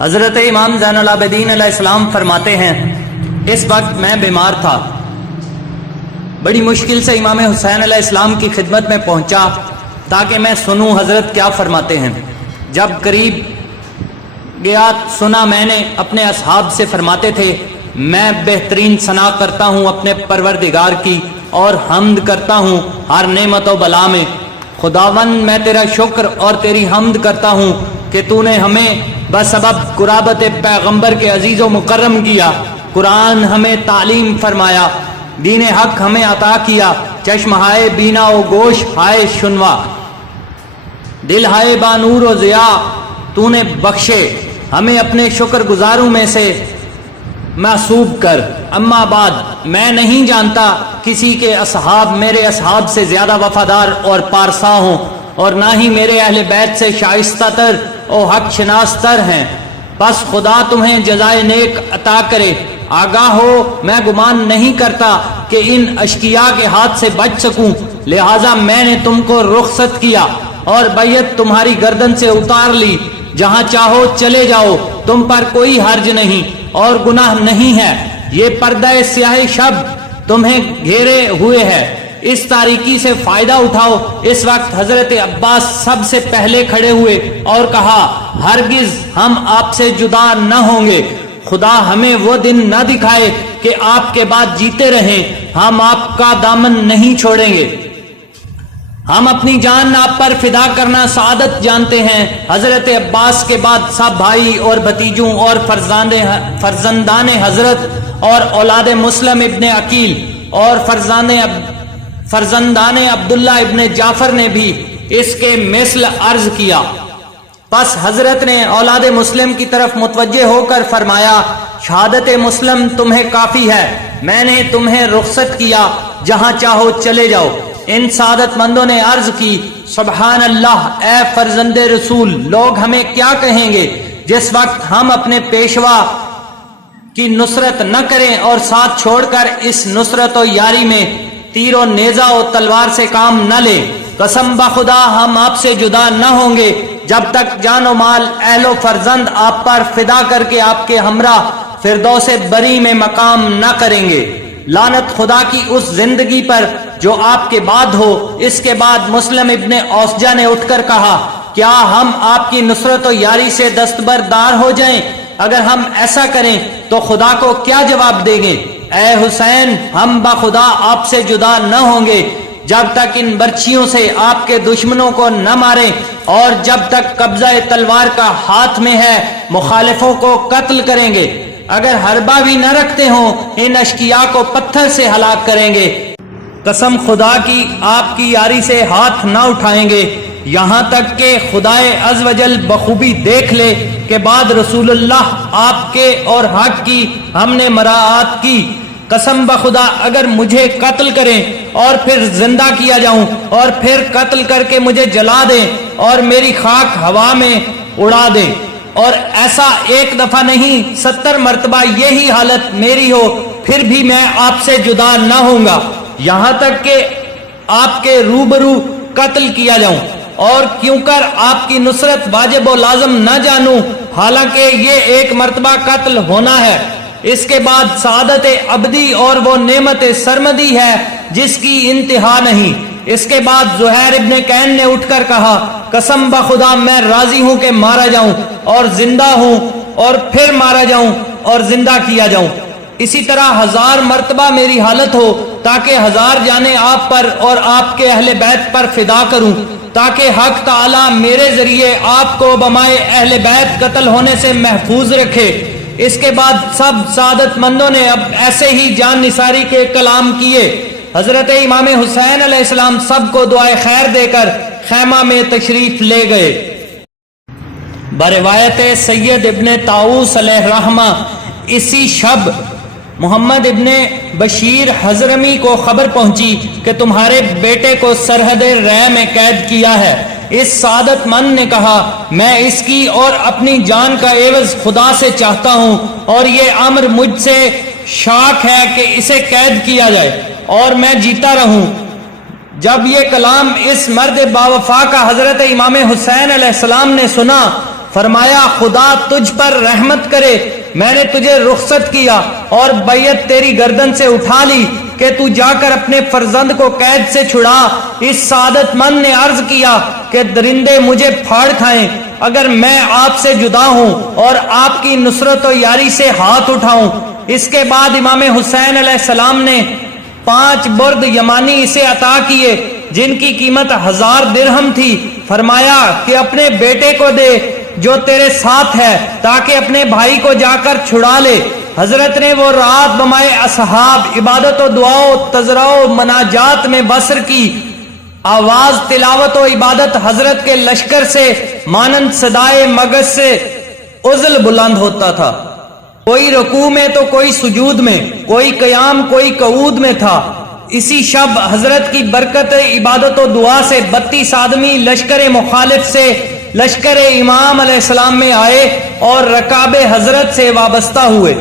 حضرت امام زین العابدین علیہ السلام فرماتے ہیں اس وقت میں بیمار تھا، بڑی مشکل سے امام حسین علیہ السلام کی خدمت میں پہنچا تاکہ میں سنوں حضرت کیا فرماتے ہیں۔ جب قریب گیا سنا میں نے اپنے اصحاب سے فرماتے تھے، میں بہترین ثنا کرتا ہوں اپنے پروردگار کی اور حمد کرتا ہوں ہر نعمت و بلا میں۔ خداوند میں تیرا شکر اور تیری حمد کرتا ہوں کہ تو نے ہمیں بسبب قرابت پیغمبر کے عزیز و مکرم کیا، قرآن ہمیں تعلیم فرمایا، دین حق ہمیں عطا کیا، چشم ہائے بینا و گوش ہائے شنوا، دل ہائے بانور و ضیا تو نے بخشے، ہمیں اپنے شکر گزاروں میں سے محسوب کر۔ اما بعد، میں نہیں جانتا کسی کے اصحاب میرے اصحاب سے زیادہ وفادار اور پارسا ہوں، اور نہ ہی میرے اہل بیت سے شائستہ تر اور حق شناس تر ہیں، بس خدا تمہیں جزائے نیک عطا کرے۔ آگاہ ہو میں گمان نہیں کرتا کہ ان اشقیاء کے ہاتھ سے بچ سکوں، لہٰذا میں نے تم کو رخصت کیا اور بیعت تمہاری گردن سے اتار لی، جہاں چاہو چلے جاؤ، تم پر کوئی حرج نہیں اور گناہ نہیں ہے۔ یہ پردہ سیاہ شب تمہیں گھیرے ہوئے ہے، اس تاریکی سے فائدہ اٹھاؤ۔ اس وقت حضرت عباس سب سے پہلے کھڑے ہوئے اور کہا، ہرگز ہم آپ سے جدا نہ ہوں گے، خدا ہمیں وہ دن نہ دکھائے کہ آپ کے بعد جیتے رہیں، ہم آپ کا دامن نہیں چھوڑیں گے، ہم اپنی جان آپ پر فدا کرنا سعادت جانتے ہیں۔ حضرت عباس کے بعد سب بھائی اور بھتیجوں اور فرزندان حضرت اور اولاد مسلم ابن عقیل اور فرزندان عبداللہ ابن جعفر نے بھی اس کے مثل عرض کیا۔ پس حضرت نے اولاد مسلم کی طرف متوجہ ہو کر فرمایا، شہادت مسلم تمہیں کافی ہے، میں نے تمہیں رخصت کیا، جہاں چاہو چلے جاؤ۔ ان سعادت مندوں نے عرض کی، سبحان اللہ، اے فرزند رسول، لوگ ہمیں کیا کہیں گے جس وقت ہم اپنے پیشوا کی نصرت نہ کریں اور ساتھ چھوڑ کر اس نصرت و یاری میں تیر و نیزہ و تلوار سے کام نہ لیں۔ قسم بخدا ہم آپ سے جدا نہ ہوں گے جب تک جان و مال، اہل و فرزند آپ پر فدا کر کے آپ کے ہمراہ فردوس بری میں مقام نہ کریں گے۔ لعنت خدا کی اس زندگی پر جو آپ کے بعد ہو۔ اس کے بعد مسلم ابن اوسجہ نے اٹھ کر کہا، کیا ہم آپ کی نصرت و یاری سے دستبردار ہو جائیں؟ اگر ہم ایسا کریں تو خدا کو کیا جواب دیں گے؟ اے حسین، ہم بخدا آپ سے جدا نہ ہوں گے جب تک ان برچھیوں سے آپ کے دشمنوں کو نہ ماریں، اور جب تک قبضہ تلوار کا ہاتھ میں ہے مخالفوں کو قتل کریں گے، اگر حربہ بھی نہ رکھتے ہوں ان اشقیاء کو پتھر سے ہلاک کریں گے۔ قسم خدا کی آپ کی یاری سے ہاتھ نہ اٹھائیں گے، یہاں تک کہ خدائے عز و جل بخوبی دیکھ لے کہ بعد رسول اللہ آپ کے اور حق کی ہم نے مراعات کی۔ قسم بخدا اگر مجھے قتل کریں اور پھر زندہ کیا جاؤں اور پھر قتل کر کے مجھے جلا دیں اور میری خاک ہوا میں اڑا دیں، اور ایسا ایک دفعہ نہیں 70 مرتبہ یہی حالت میری ہو، پھر بھی میں آپ سے جدا نہ ہوں گا، یہاں تک کہ آپ کے روبرو قتل کیا جاؤں، اور کیوں کر آپ کی نصرت واجب و لازم نہ جانوں، حالانکہ یہ ایک مرتبہ قتل ہونا ہے۔ اس کے بعد سعادت ابدی اور وہ نعمت سرمدی ہے جس کی انتہا نہیں۔ اس کے بعد زہیر ابن کین نے اٹھ کر کہا، قسم بخدا میں راضی ہوں کہ مارا جاؤں اور زندہ ہوں اور پھر مارا جاؤں اور زندہ کیا جاؤں، اسی طرح 1000 مرتبہ میری حالت ہو، تاکہ 1000 جانیں آپ پر اور آپ کے اہل بیت پر فدا کروں، تاکہ حق تعالی میرے ذریعے آپ کو بمائے اہل بیت قتل ہونے سے محفوظ رکھے۔ اس کے بعد سب سعادت مندوں نے اب ایسے ہی جان نثاری کے کلام کیے۔ حضرت امام حسین علیہ السلام سب کو دعائے خیر دے کر خیمہ میں تشریف لے گئے۔ بروایت سید ابن طاؤس علیہ الرحمہ، اسی شب محمد ابن بشیر حضرمی کو خبر پہنچی کہ تمہارے بیٹے کو سرحد رے میں قید کیا ہے۔ اس سعادت مند نے کہا، میں اس کی اور اپنی جان کا عوض خدا سے چاہتا ہوں، اور یہ امر مجھ سے شاک ہے کہ اسے قید کیا جائے اور میں جیتا رہوں۔ جب یہ کلام اس مرد باوفا کا حضرت امام حسین علیہ السلام نے سنا، فرمایا خدا تجھ پر رحمت کرے، میں نے تجھے رخصت کیا اور بیعت تیری گردن سے اٹھا لی کہ تو جا کر اپنے فرزند کو قید سے چھڑا۔ اس سعادت مند نے عرض کیا کہ درندے مجھے پھاڑ کھائیں اگر میں آپ سے جدا ہوں اور آپ کی نصرت و یاری سے ہاتھ اٹھاؤں۔ اس کے بعد امام حسین علیہ السلام نے 5 برد یمانی اسے عطا کیے جن کی قیمت 1000 درہم تھی۔ فرمایا کہ اپنے بیٹے کو دے جو تیرے ساتھ ہے تاکہ اپنے بھائی کو جا کر چھڑا لے۔ حضرت نے وہ رات بمائے اصحاب عبادت و دعا و تضرع و مناجات میں بسر کی۔ آواز تلاوت و عبادت حضرت کے لشکر سے مانند صدائے مگس سے عزل بلند ہوتا تھا، کوئی رکوع میں تو کوئی سجود میں، کوئی قیام کوئی قعود میں تھا۔ اسی شب حضرت کی برکت عبادت و دعا سے 32 آدمی لشکر مخالف سے لشکر امام علیہ السلام میں آئے اور رکاب حضرت سے وابستہ ہوئے۔